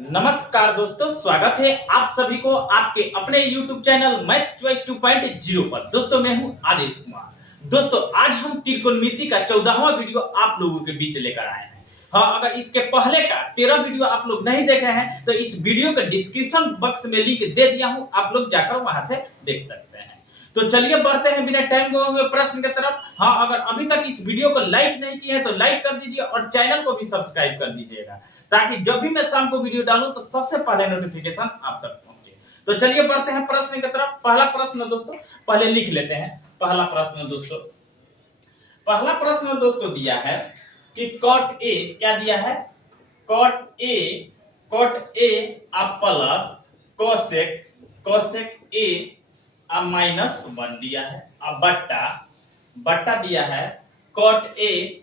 नमस्कार दोस्तों, स्वागत है आप सभी को आपके अपने YouTube चैनल मैथ चॉइस 2.0 पर। दोस्तों मैं हूं आदेश कुमार। दोस्तों आज हम त्रिकोणमिति का 14वां वीडियो आप लोगों के बीच लेकर आए हैं। हाँ, अगर इसके पहले का 13 वीडियो आप लोग नहीं देखे हैं तो इस वीडियो के डिस्क्रिप्शन बॉक्स में लिंक दे दिया हूं, आप लोग जाकर वहां से देख सकते हैं। तो चलिए बढ़ते हैं बिना टाइम गए हुए प्रश्न की तरफ। हाँ, अगर अभी तक इस वीडियो को लाइक नहीं किया है तो लाइक कर दीजिए और चैनल को भी सब्सक्राइब कर दीजिएगा, ताकि जब भी मैं शाम को वीडियो डालूं तो सबसे पहले नोटिफिकेशन आप तक पहुंचे। तो चलिए बढ़ते हैं प्रश्न की तरफ। पहला प्रश्न दोस्तों पहले लिख लेते हैं। पहला प्रश्न दोस्तों दिया है कि कॉट ए क्या दिया है, कॉट ए अब प्लस कोसेक ए अब -1 दिया है। अब बट्टा दिया है कॉट ए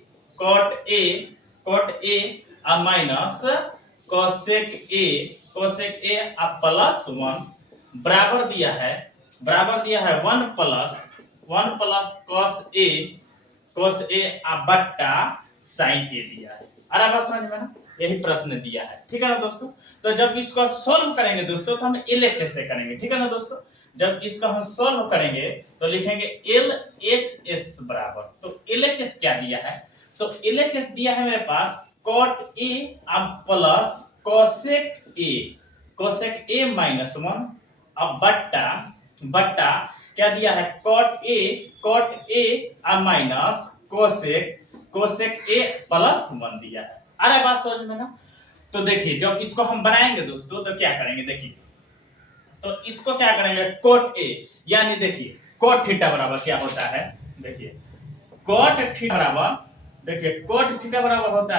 अब माइनस कोसेक ए अब +1 बराबर दिया है 1 प्लस cos ए अब बट्टा sin ए दिया है। अरे बात समझ में ना, यही प्रश्न दिया है। ठीक है ना दोस्तों। तो जब इसको सॉल्व करेंगे दोस्तों तो हम LHS से करेंगे। ठीक है ना दोस्तों। जब इसको हम सॉल्व करेंगे तो लिखेंगे LHS बराबर, तो LHS क्या दिया है, तो LHS दिया है मेरे पास cot A अब प्लस कोसेक A -1 अब बट्टा क्या दिया है cot A अब माइनस कोसेक A +1 दिया है। अरे बात समझ में ना। तो देखिए जब इसको हम बनाएंगे दोस्तों तो क्या करेंगे, देखिए तो इसको क्या करेंगे cot A, यानी देखिए cot थीटा बराबर क्या होता है, देखिए cot थीटा बराबर होता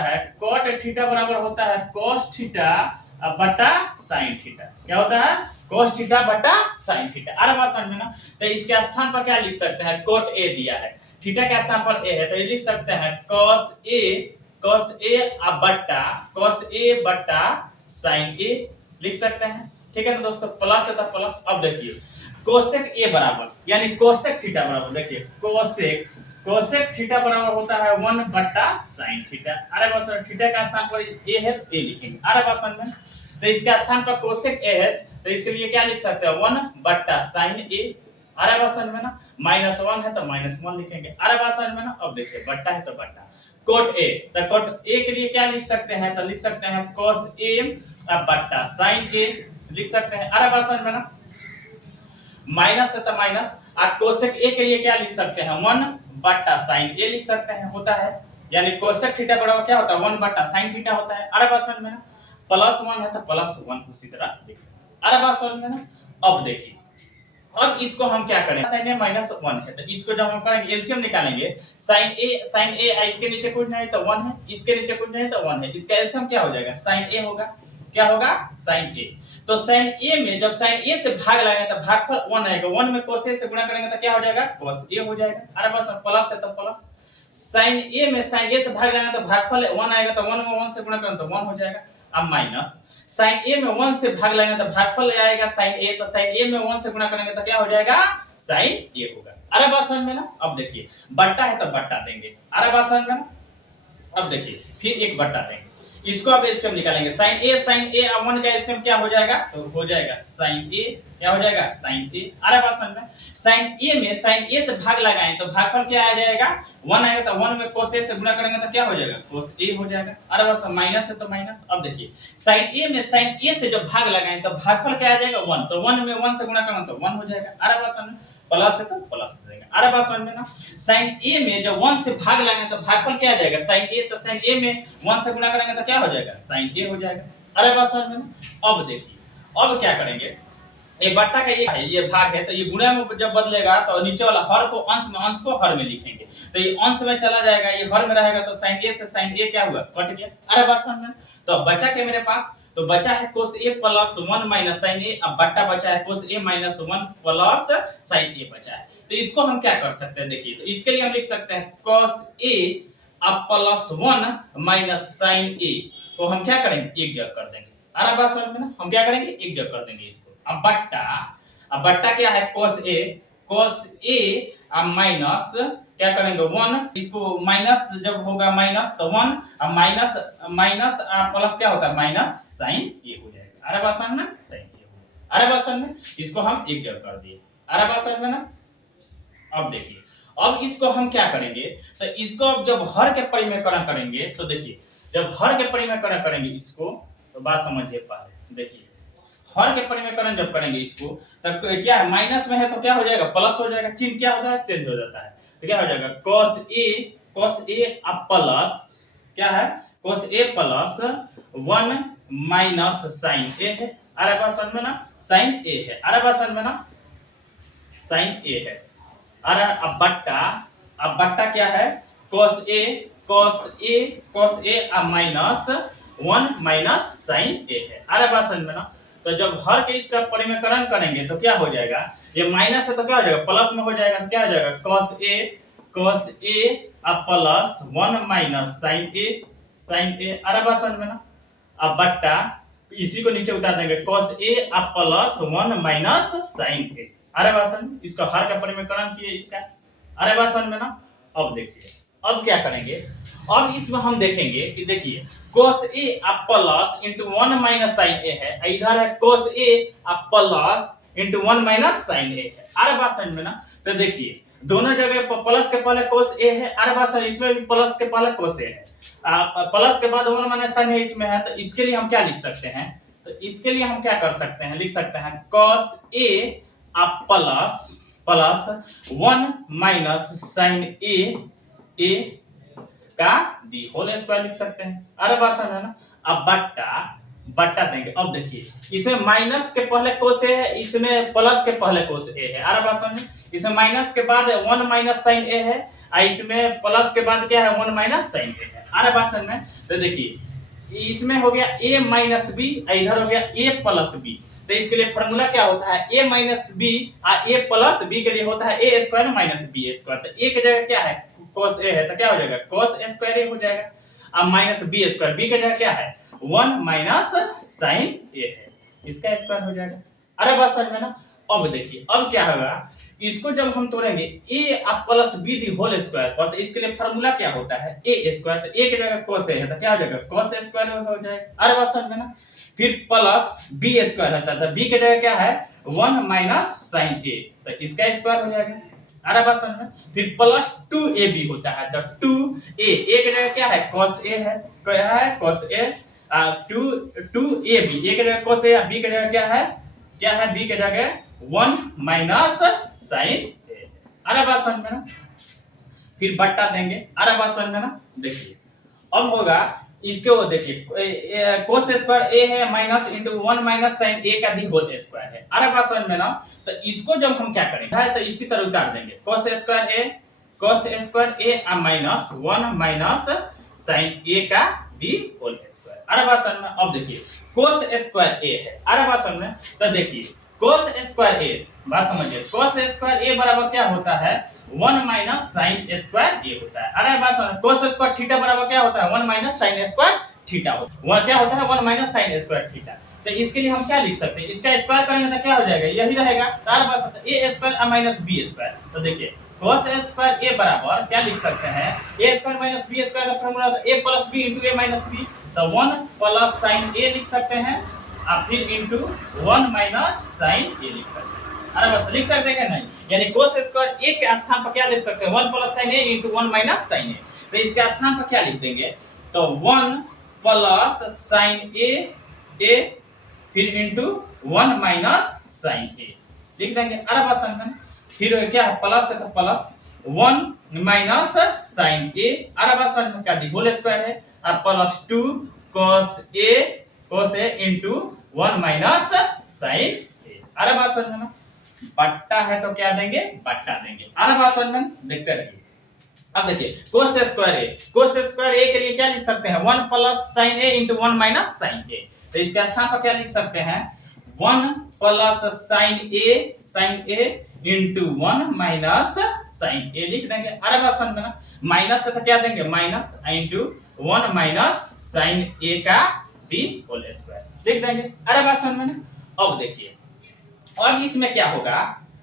है cos थीटा बटा sin थीटा। क्या होता है, cos थीटा बटा sin थीटा। अरे बात समझ में ना। तो इसके स्थान पर क्या लिख सकते हैं, cot A दिया है, थीटा के स्थान पर A है तो ये लिख सकते हैं cos A अब बट्टा sin A लिख सकते हैं। ठीक है ना दोस्तों, प्लस है तो प्लस। अब देखिए कोसेक A बराबर यानी कोसेक थीटा बराबर, देखिए कोसेक थीटा बराबर होता है 1 बट्टा sin थीटा। अरे बस थीटा का स्थान पर A है तो A लिखेंगे। अरे बस समझ में। तो इसके स्थान पर कोसेक A है तो इसके लिए क्या लिख सकते हैं 1 बट्टा sin A। अरे बस समझ में ना, -1 है तो -1 लिखेंगे। अरे बस समझ में ना। अब देखिए बट्टा है तो बट्टा cot A, तो cot A के लिए क्या लिख सकते हैं, तो लिख सकते हैं cos A बट्टा sin A लिख सकते हैं। अरे बात समझ में ना, माइनस है तो माइनस। और कोसेक A के लिए क्या लिख सकते हैं 1 बट्टा sin A लिख सकते हैं, होता है यानी कोसेक थीटा बराबर क्या होता है 1 बट्टा sin थीटा होता है। अरे बात समझ में ना, +1 है तो +1 उसी तरह लिख। अरे बात समझ में ना। अब देखिए अब इसको हम क्या करें, sin A -1 है तो इसको जब हम करेंगे एलसीएम निकालेंगे, sin A इसके नीचे कुछ नहीं तो 1 है, इसके नीचे कुछ नहीं तो 1 है, इसका एलसीएम क्या हो जाएगा sin A होगा। क्या होगा sin A। तो sin A में जब sin A से भाग लगाएंगे तो भागफल 1 आएगा, 1 में cos A से गुणा करेंगे तो क्या हो जाएगा cos A हो जाएगा। अरे बस प्लस है तो प्लस, sin A में sin A से भाग लगाएंगे तो भागफल 1 आएगा तो 1 में 1 से गुणा करेंगे तो 1 हो जाएगा। अब माइनस sin A में 1 से भाग लगाएंगे तो भागफल आएगा sin A, तो sin A में 1 से गुणा करेंगे तो क्या हो जाएगा sin A होगा। अरे बात समझ में ना। अब देखिए बट्टा है तो बट्टा देंगे। अरे बात समझ में ना। अब देखिए फिर एक बट्टा देंगे, इसको अब एलसीएम निकालेंगे, sin A अब 1 का एलसीएम क्या हो जाएगा, तो हो जाएगा sin A, क्या हो जाएगा sin A। अरे बात समझ में, sin A में sin A से भाग लगाएं तो भागफल क्या आ जाएगा 1 आएगा, तो 1 में cos A से गुणा करेंगे तो क्या हो जाएगा cos A हो जाएगा। अरे बस माइनस है तो माइनस। अब देखिए sin A में sin A से जब भाग लगाएं तो भागफल क्या आ जाएगा 1, तो 1 में 1 से गुणा करेंगे तो 1 हो जाएगा। अरे बस समझ में, प्लस है तो प्लस देगा। अरे बात समझ में ना। sin A में जब 1 से भाग लगाएंगे तो भागफल क्या आ जाएगा sin A, तो sin A में 1 से गुणा करेंगे तो क्या हो जाएगा sin A हो जाएगा। अरे बात समझ में ना। अब देखिए अब क्या करेंगे, ये बट्टा का ये है, ये भाग है तो ये गुणा में जब बदलेगा तो नीचे वाला हर को अंश में, अंश को हर में लिखेंगे तो ये अंश में चला जाएगा, ये हर में रहेगा तो sin A से sin A क्या हुआ कट गया। अरे बात समझ में। तो बचा के मेरे पास, तो बचा है cos A +1 minus sin A, अब बट्टा बचा है cos A -1 plus sin A बचा है। तो इसको हम क्या कर सकते हैं, देखिए तो इसके लिए हम लिख सकते हैं cos A अब +1 माइनस sin A को हम क्या करेंगे एक जग कर देंगे। अरे बात समझ में ना, हम क्या करेंगे एक जग कर देंगे इसको। अब बट्टा क्या है cos A अब माइनस क्या करेंगे 1, इसको माइनस जब होगा माइनस तो 1, अब माइनस माइनस प्लस क्या होता है माइनस साइन ए हो जाएगा। अरे बात समझ में, साइन ए हो गया। अरे बात समझ में, इसको हम एक जगह कर दिए। अरे बात समझ में ना। अब देखिए, अब इसको हम क्या करेंगे, तो इसको अब जब हर के परिमेयकरण करेंगे तो देखिए, जब हर के परिमेयकरण करेंगे इसको, तो बात समझिए पहले। देखिए हर के परिमेयकरण जब करेंगे इसको, तब क्या है माइनस में है तो क्या हो जाएगा प्लस हो जाएगा, चिन्ह क्या हो जाएगा चेंज हो जाता है। तो क्या हो जाएगा cos a अब प्लस क्या है cos a plus 1 minus sine A है। अरे बात समझ में ना, साइन ए है। अरे बात समझ में ना, साइन ए है। अरे अब बट्टा क्या है cos a अब माइनस 1 माइनस साइन ए है। अरे बात समझ में ना। तो जब हर के इसका परिमेयकरण करेंगे तो क्या हो जाएगा, ये माइनस है तो क्या हो जाएगा प्लस में हो जाएगा, तो क्या हो जाएगा cos a अब प्लस 1 माइनस साइन ए। अरे बात समझ में ना। अब बट्टा इसी को नीचे उतार देंगे cos a अब प्लस 1 माइनस साइन ए। अरे बात समझ, इसका हर का परिमेयकरण किए इसका। अरे बात समझ में ना। अब देखिए अब क्या करेंगे, अब इसमें हम देखेंगे कि देखिए cos a अब plus into 1 minus sine A है, इधर है cos a अब plus into 1 minus sine A है। अरे बात समझ में ना। तो देखिए दोनों जगह प्लस के पहले cos a है। अरे बात समझ, इसमें भी प्लस के पहले cos a है, प्लस के बाद 1 माइनस साइन ए इसमें है। तो इसके लिए हम क्या लिख सकते हैं, तो इसके लिए हम क्या कर सकते हैं, लिख सकते हैं cos a अब प्लस 1 माइनस साइन ए का दी होल स्क्वायर लिख सकते हैं। अरे बात समझ ना। अब बट्टा देंगे। अब देखिए इसमें माइनस के पहले कोस ए है, इसमें प्लस के पहले कोस ए है। अरे बात समझ, इसमें माइनस के बाद 1 माइनस साइन ए है और इसमें प्लस के बाद क्या है 1 माइनस साइन ए है। अरे बात समझ में। तो देखिए इसमें हो गया a माइनस बी, इधर हो गया a प्लस बी। तो इसके लिए फॉर्मूला क्या होता है a माइनस बी और a प्लस बी के लिए होता है a square minus b square. तो a की जगह क्या है cos a है तो क्या हो जाएगा cos a स्क्वायर a हो जाएगा। अब माइनस b स्क्वायर, b की जगह क्या है 1 माइनस साइन a है, इसका स्क्वायर हो जाएगा। अरे बात समझ में ना। अब देखिए अब क्या होगा, इसको जब हम तोड़ेंगे a अब plus b the whole square पर, तो इसके लिए फार्मूला क्या होता है a स्क्वायर। तो a की जगह cos a है तो क्या हो जाएगा cos a स्क्वायर हो जाएगा। अरे बात समझ में ना। फिर प्लस b स्क्वायर रहता है तो b की जगह क्या है 1 माइनस साइन a, तो इसका स्क्वायर हो जाएगा। अरे बात समझ में। फिर प्लस 2ab होता है तो 2a की जगह क्या है cos a है, क्या है cos a 2ab a की जगह cos a, b की जगह क्या है b की जगह 1 माइनस साइन ए। अरे बात समझ में ना। फिर बट्टा देंगे। अरे बात समझ में ना। देखिए अब होगा इसके वो देखिए cos स्क्वायर a है minus into 1 minus sine a का दी होल स्क्वायर है। अरे बात समझ में ना। तो इसको जब हम क्या करेंगे तो इसी तरह उतार देंगे cos square a minus 1 minus sine a का दी होल स्क्वायर। अरे बात समझ में। अब देखिए cos स्क्वायर a है। अरे बात समझ में। तो देखिए cos स्क्वायर a, बात समझिए cos स्क्वायर a बराबर क्या होता है 1 माइनस साइन स्क्वायर a होता है। अरे बात समझ, cos स्क्वायर थीटा बराबर क्या होता है 1 माइनस साइन स्क्वायर थीटा होता है। वह क्या होता है 1 माइनस साइन स्क्वायर थीटा। तो इसके लिए हम क्या लिख सकते हैं, इसका स्क्वायर करेंगे तो क्या हो जाएगा यही रहेगा। अरे बात समझ, a square minus b square. तो देखिए cos स्क्वायर a बराबर क्या लिख सकते हैं a square minus b square का फार्मूला तो a plus b into a minus b, तो 1 प्लस साइन a लिख सकते हैं और फिर इंटू 1 माइनस साइन a लिख सकते हैं। अरे बस लिख सकते हैं नहीं, यानी cos स्क्वायर a के स्थान पर क्या लिख सकते हैं 1 plus sine a into 1 minus sine a। तो इसके स्थान पर क्या लिख देंगे तो 1 प्लस साइन a फिर इंटू 1 माइनस साइन a लिख देंगे। अरे बस समझ, फिर क्या है प्लस है तो प्लस 1 माइनस साइन a। अरे बस समझ क्या दी होल स्क्वायर है और plus 2 cos a into 1 minus sine a। अरे बात समझ में। बट्टा है तो क्या देंगे बट्टा देंगे। अरे बात समझ में, देखते रहिए। अब देखिए cos स्क्वायर a के लिए क्या लिख सकते हैं 1 plus sine a into 1 minus sine a। तो इसके स्थान पर क्या लिख सकते हैं 1 plus sine a into 1 minus sine a लिख देंगे। अरे बात समझ में ना। माइनस से तो क्या देंगे minus into 1 minus sine a का दी होल स्क्वायर लिख देंगे। अरे बात समझ में ना। अब देखिए अब इसमें क्या होगा,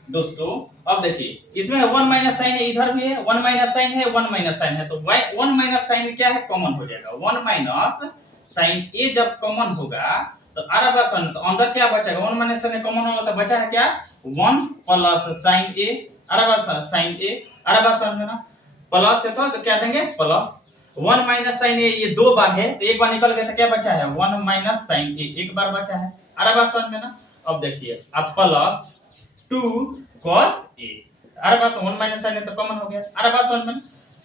दोस्तों अब देखिए इसमें वन माइनस साइन है, इधर भी है वन माइनस साइन है, वन माइनस साइन है, तो वन माइनस साइन क्या है, कॉमन हो जाएगा। वन माइनस साइन ए जब कॉमन होगा तो आर प्लस वन, तो अंदर क्या बचेगा, वन माइनस साइन कॉमन होगा तो बचा है क्या, वन प्लस साइन ए, आर प्लस साइन ए, आर प्लस वन में ना प्लस है तो क्या देंगे plus, one minus sine a ये दो बार है तो एक बार निकल गया तो क्या बचा है, वन माइनस साइन ए एक बार बचा है आर प्लस वन में ना। अब देखिए अब प्लस 2 cos a, आर पास 1 माइनस साइन है तो कॉमन हो गया आर पास 1 में,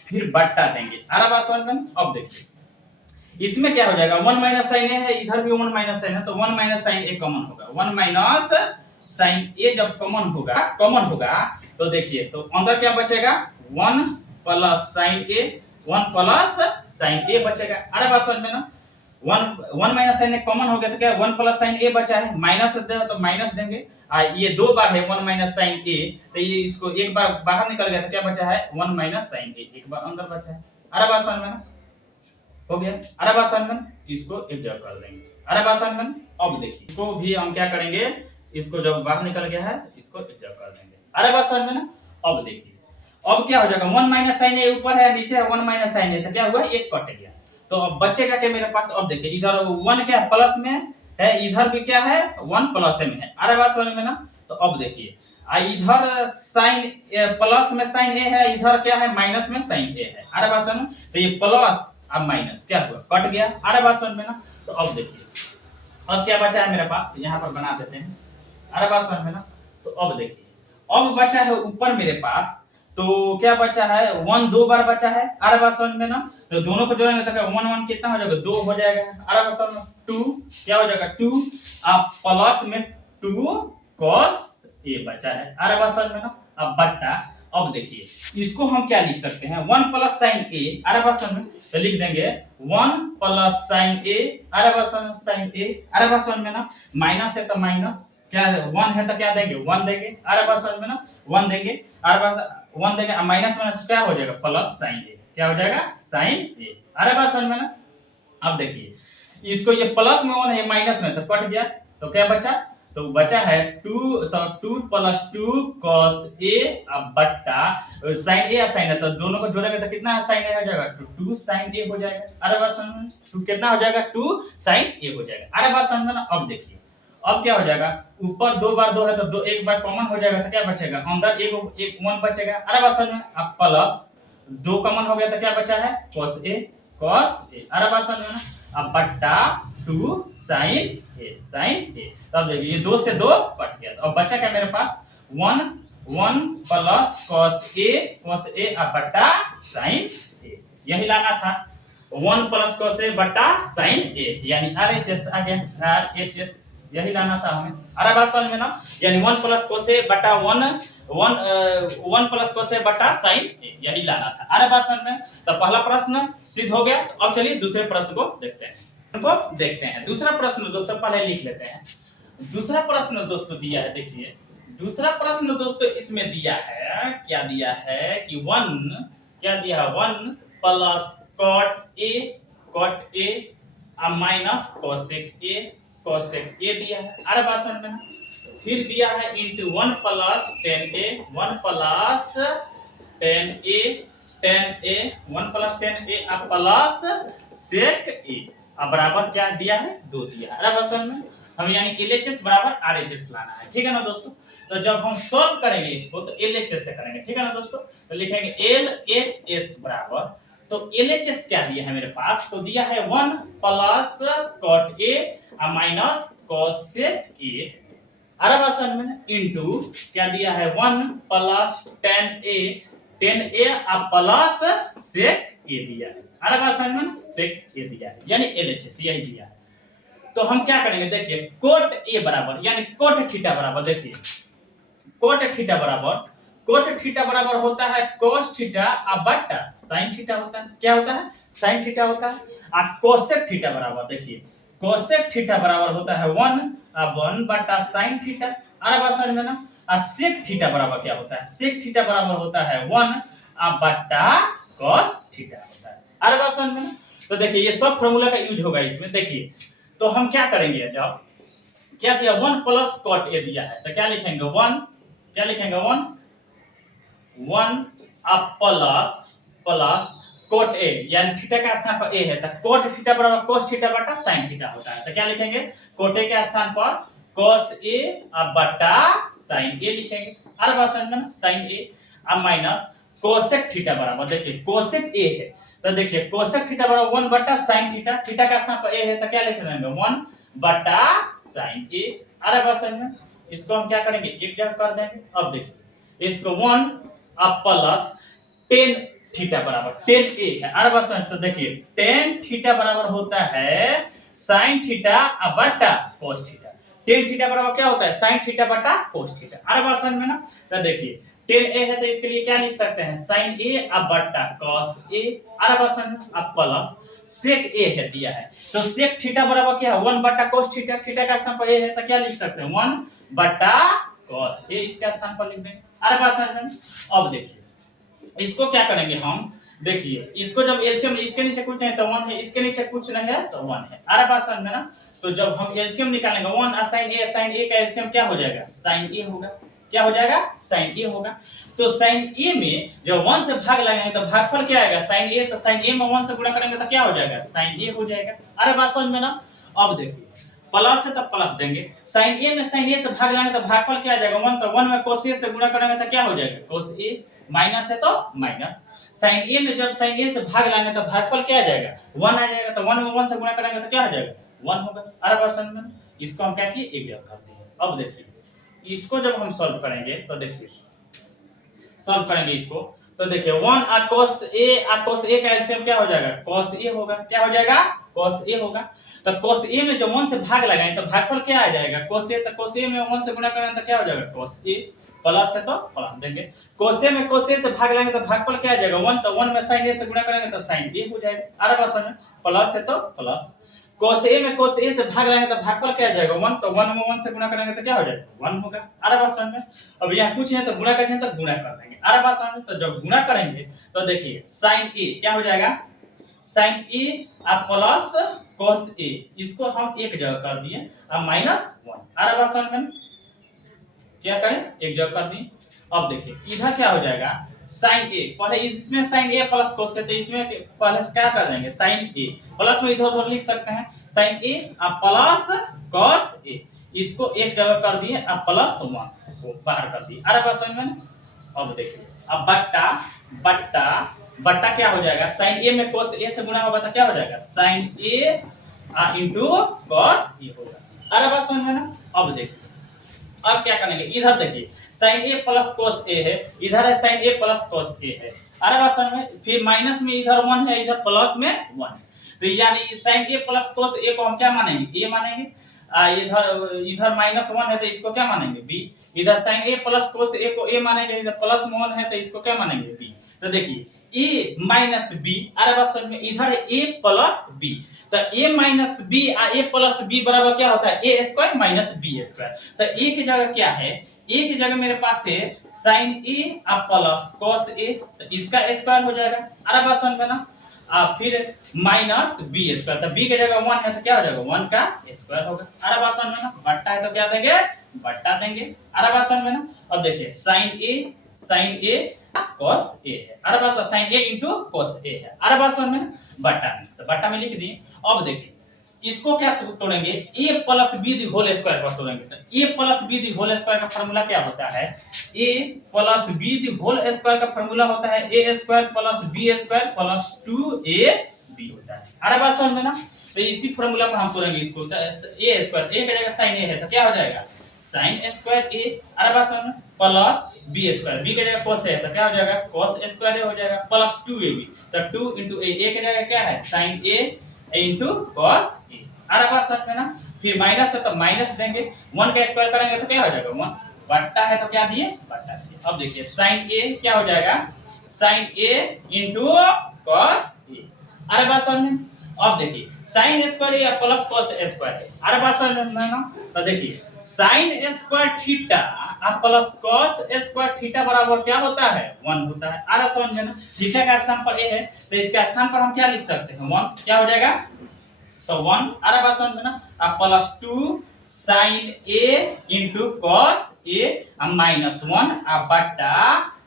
फिर बट्टा देंगे आर पास 1 में। अब देखिए इसमें क्या हो जाएगा, 1 माइनस साइन ए है, इधर भी 1 माइनस साइन है तो 1 माइनस साइन ए कॉमन होगा, 1 माइनस साइन ए जब कॉमन होगा तो देखिए तो अंदर क्या बचेगा, 1 प्लस साइन ए, 1 प्लस साइन ए बचेगा आर पास 1 में ना। वन माइनस साइन कॉमन हो गया तो क्या, 1 प्लस साइन ए बचा है, माइनस दे तो माइनस देंगे, ये दो बार है 1 माइनस साइन ए तो ये इसको एक बार बाहर निकल गया तो क्या बचा है, 1 माइनस साइन ए एक बार अंदर बचा है आर पास 1 में ना। हो गया आर पास 1 में, इसको एक जगह कर देंगे आर पास 1 में। अब देखिए इसको भी हम क्या करेंगे, इसको जब बाहर निकल गया है इसको एक जगह कर देंगे आर पास 1 में ना। अब देखिए अब क्या हो जाएगा, 1 माइनस साइन ए ऊपर है नीचे है 1 माइनस साइन ए तो क्या हुआ, एक कट गया, तो अब बचेगा क्या मेरे पास। अब देखिए इधर 1 क्या है प्लस में है, इधर भी क्या है 1 प्लस में है आर पास 1 में ना। तो अब देखिए इधर साइन प्लस में साइन ए है, इधर क्या है माइनस में साइन ए है आर पास 1 में, तो ये प्लस अब माइनस क्या हुआ कट गया आर पास 1 में ना। तो अब देखिए अब क्या बचा है मेरे पास, यहाँ पर बना देते हैं आर पास 1 में ना। तो अब देखिए अब बचा है ऊपर मेरे पास, तो क्या बचा है 1 दो बार बचा है आर पास 1 में ना, तो दोनों को जोड़ेंगे तो 1 1 कितना हो जाएगा, 2 हो जाएगा आर पास 1 में, 2 क्या हो जाएगा 2 अब प्लस में 2 cos ए बचा है आर पास 1 में ना। अब बट्टा, अब देखिए इसको हम क्या लिख सकते हैं, 1 प्लस साइन ए आर पास 1 में, तो लिख देंगे 1 प्लस साइन ए आर पास 1 साइन ए आर पास 1 में ना, माइनस है तो माइनस, क्या 1 है तो क्या देंगे 1 देंगे आर पास 1 में ना, 1 देंगे आर पास 1 देंगे, माइनस माइनस क्या हो जाएगा प्लस साइन ए, क्या हो जाएगा साइन ए आर पास 1 में ना। अब देखिए इसको ये प्लस में 1 है माइनस में तो कट गया, तो क्या बचा, तो बचा है 2, तो 2 प्लस 2 cos a अब बट्टा साइन ए और साइन है तो दोनों को जोड़ेंगे तो कितना साइन ए हो जाएगा, 2 साइन ए हो जाएगा अरे बस 2 कितना हो जाएगा 2 साइन ए हो जाएगा अरे बस समझ में ना। अब देखिए अब क्या हो जाएगा, ऊपर दो बार 2 है तो दो एक बार कॉमन हो जाएगा तो क्या बचेगा, अंदर एक 1 बचेगा अरे बस समझ में। अब प्लस 2 कॉमन हो गया तो क्या बचा है cos a अरे बस समझ में ना। अब बट्टा 2 sin a, तब देखिए ये 2 से 2 कट गया, तो अब बचा क्या मेरे पास 1 प्लस cos a अब बट्टा sin a, यही लाना था 1 प्लस cos a बट्टा sin a यानी RHS आ गया RHS, यही लाना था हमें अरे बात समझ में ना, यानी 1 प्लस cos a बट्टा 1 प्लस cos a बट्टा sin a, यही लाना था अरे बात समझ में। तो पहला प्रश्न सिद्ध हो गया, अब चलिए दूसरे प्रश्न को देखते हैं। दूसरा प्रश्न दोस्तों पहले लिख लेते हैं। दूसरा प्रश्न दोस्तों दिया है, देखिए दूसरा प्रश्न दोस्तों इसमें दिया है, क्या दिया है कि 1 क्या दिया है 1 plus cot a minus cosec a दिया है अरे बात समझ में। फिर दिया है into 1 plus 10a 1 plus 10a 1 plus 10a अब प्लस sec a अब बराबर क्या दिया है 2 दिया है अरे बात समझ में। हम यानी LHS बराबर RHS लाना है, ठीक है ना दोस्तों। तो जब हम सॉल्व करेंगे इसको तो LHS से करेंगे, ठीक है ना दोस्तों। तो लिखेंगे LHS बराबर, तो LHS क्या दिया है मेरे पास, तो दिया है 1 plus cot a minus cosec a अरे बात समझ में इनटू क्या दिया है 1 प्लस 10a अब प्लस sec a दिया है अरे बात समझ में sec a दिया है यानी LHS यही दिया है। तो हम क्या करेंगे, देखिए कोट ए बराबर यानी कोट थीटा बराबर, देखिए कोट थीटा बराबर होता है cos थीटा अब बट्टा sin थीटा होता है, क्या होता है sin थीटा होता है। और कोसेक थीटा बराबर, देखिए कोसेक थीटा बराबर होता है 1 बट्टा sin थीटा अरे बात समझ में ना। और सेक थीटा बराबर क्या होता है, सेक थीटा बराबर होता है 1 बट्टा cos थीटा होता है अरे बात समझ में ना। तो देखिए ये सब फॉर्मूला का यूज होगा इसमें। देखिए तो हम क्या करेंगे, जब क्या दिया 1 प्लस cot a दिया है तो क्या लिखेंगे 1 क्या लिखेंगे 1 अब प्लस प्लस कोट ए, यानी थीटा के स्थान पर ए है तो कोट थीटा बराबर कोस थीटा बटा साइन थीटा होता है। तो क्या लिखेंगे कोट ए के स्थान पर कोस ए अब बटा साइन ए लिखेंगे। हर बात समझ में साइन ए अब माइनस कोसेक थीटा बराबर, देखिए कोसेक ए है तो देखिए कोसेक थीटा बराबर 1 बटा साइन थीटा, थीटा का स्थान पर ए है तो क्या लिख देंगे 1 बटा साइन ए। अरे बस में इसको हम क्या करेंगे एक जगह कर देंगे। अब देखिए इसको 1 अब प्लस 10 थीटा बराबर 10 ए है। अरे बस तो देखिए 10 थीटा बराबर होता है साइन थीटा बटा कोस थीटा। 10 थीटा बराबर क्या होता है साइन थीटा बटा कोस थीटा। अरे बस में ना तो देखिए 10 ए है तो इसके लिए क्या लिख सकते हैं साइन ए अब बटा कॉस ए। अरे बस अब प्लस सेक ए है दिया है तो सेक थीटा बराबर क्या है 1 बटा कोस थीटा, थीटा का स्थान पर ए है तो क्या लिख सकते हैं 1 बटा कॉस ए इसके स्थान पर लिख देंगे। अरे बस अब देखिए इसको क्या करेंगे हम, देखिए इसको जब एलसीएम इसके नीचे कुछ नहीं तो 1 है, इसके नीचे कुछ नहीं है तो 1 है। अरे बात समझ में ना तो जब हम एलसीएम निकालेंगे 1 साइन ए का एलसीएम क्या हो जाएगा साइन ए होगा। क्या हो जाएगा साइन ए होगा। तो साइन ए में जब 1 से भाग लगाएंगे तो भागफल क्या आएगा साइन ए, तो साइन ए में 1 से गुणा करेंगे तो क्या हो जाएगा साइन ए हो जाएगा। अरे बात समझ में ना। अब देखिए प्लस है तो प्लस देंगे, साइन ए में साइन ए से भाग लगाएंगे तो भागफल क्या आ जाएगा 1, तो 1 में कोस ए से गुणा करेंगे तो क्या हो जाएगा कोस ए, माइनस है तो माइनस। साइन ए में जब साइन ए से भाग लाएंगे तो भागफल क्या आ जाएगा 1 आ जाएगा, तो 1 में 1 से गुणा करेंगे तो क्या हो जाएगा 1 होगा। अरे बात समझ में। इसको हम क्या किए एक जगह कर दिए। अब देखिए इसको जब हम सॉल्व करेंगे तो देखिए सॉल्व करेंगे इसको तो देखिए 1 cos a का एलसीएम क्या हो जाएगा cos a होगा। क्या हो जाएगा cos a होगा। तो cos a में जब 1 से भाग लगाएं तो भागफल क्या आ जाएगा cos a, तो cos a में 1 से गुणा करें तो क्या हो जाएगा cos a, प्लस है तो प्लस देंगे। cos a में cos a से भाग लगाएंगे तो भागफल क्या आ जाएगा 1, तो 1 में sin a से गुणा करेंगे तो sin a हो जाएगा। अरे बस में प्लस है तो प्लस। cos a में cos a से भाग लगाएंगे तो भागफल क्या आ जाएगा 1, तो 1 में 1 से गुणा करेंगे तो क्या हो जाएगा 1 होगा। अरे बात समझ में। अब यहाँ कुछ है तो गुणा करेंगे तो गुणा कर देंगे। अरे बात समझ में। तो जब गुणा करेंगे तो देखिए sin a क्या हो जाएगा sin a अब प्लस cos a, इसको हम एक जगह कर दिए अब माइनस 1। अरे बात समझ में। क्या करें एक जगह कर दिए। अब देखिए इधर क्या हो जाएगा sin a, पहले इसमें sin a plus cos a, तो इसमें पहले से क्या कर देंगे sin a प्लस में इधर उधर लिख सकते हैं sin a अब प्लस cos a, इसको एक जगह कर दिए अब प्लस 1 को बाहर कर दिए। अरे बस समझ में। अब देखिए अब बट्टा बट्टा बट्टा क्या हो जाएगा sin a में cos a से गुणा होगा तो क्या हो जाएगा sin a into cos a होगा। अरे बस समझ में ना। अब देखिए अब क्या करेंगे इधर देखिए sin a plus cos a है, इधर है sin a plus cos a है। अरे बात समझ में। फिर माइनस में इधर 1 है इधर प्लस में 1 है, तो यानी sin a plus cos a को हम क्या मानेंगे a मानेंगे। इधर माइनस 1 है तो इसको क्या मानेंगे b। इधर sin a plus cos a को a मानेंगे, इधर प्लस में 1 है तो इसको क्या मानेंगे b। तो देखिए a माइनस b। अरे बात समझ में। इधर है a प्लस b, तो a minus b a plus b बराबर क्या होता है a square minus b square. तो a की जगह क्या है, a की जगह मेरे पास है sin a plus cos a, तो इसका स्क्वायर हो जाएगा। अरे बात समझ में ना। फिर माइनस b स्क्वायर, तो b की जगह 1 है तो क्या हो जाएगा 1 का स्क्वायर होगा। अरे बात समझ में ना। बट्टा है तो क्या देंगे बट्टा देंगे। अरे बात समझ में ना। अब देखिए sin a cos a है। अरे बात sin a into cos a है। अरे बात समझ में ना। बट्टा में तो बट्टा में लिख दिए। अब देखिए इसको क्या तोड़ेंगे a plus b the whole square पर तोड़ेंगे। तो a plus b the whole square का फार्मूला क्या होता है a plus b the whole square का फार्मूला होता है a square plus b square plus 2ab होता है। अरे बात समझ में ना। तो इसी फार्मूला पर हम तोड़ेंगे इसको। तो a स्क्वायर a की जगह sin a है तो क्या हो जाएगा sin स्क्वायर a। अरे बात समझ में। प्लस b स्क्वायर b की जगह cos है तो क्या हो जाएगा cos स्क्वायर हो जाएगा प्लस 2ab, तो 2 into a की जगह क्या है sin a into cos a। अरे बात समझ में ना। फिर माइनस है तो माइनस देंगे, 1 का स्क्वायर करेंगे तो क्या हो जाएगा 1, बट्टा है तो क्या दिए बट्टा दिए। अब देखिए sin a क्या हो जाएगा sin a into cos a। अरे बात समझ में। अब देखिए sin स्क्वायर या प्लस cos स्क्वायर है। अरे बात समझ में ना। तो देखिए sin square theta plus cos square theta बराबर क्या होता है 1 होता है। अरे समझ में ना। थीटा का स्थान पर a है तो इसके स्थान पर हम क्या लिख सकते हैं 1, क्या हो जाएगा तो 1। अरे बात समझ में ना। अब plus 2 sin a into cos a -1 बटा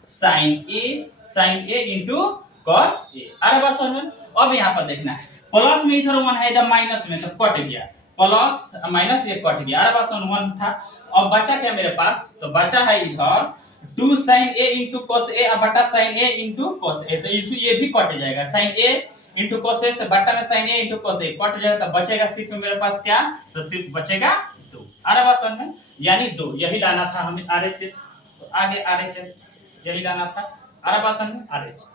sin a into cos a। अरे बस समझ में। अब यहाँ पर देखना है प्लस में इधर 1 है, इधर माइनस में तो कट गया, प्लस माइनस ये कट गया। अरे बस 1 था। अब बचा क्या मेरे पास, तो बचा है इधर 2 sin a into cos a बटा sin a into cos a। तो इस ये भी कट जाएगा, sin a into cos a से बटा में sin a into cos a cut जाएगा, तो बचेगा सिर्फ मेरे पास क्या, तो सिर्फ बचेगा 2। अरे बात समझ में, यानी 2 यही लाना था हमें RHS। तो आगे RHS यही लाना था। अरे बात समझ में, RHS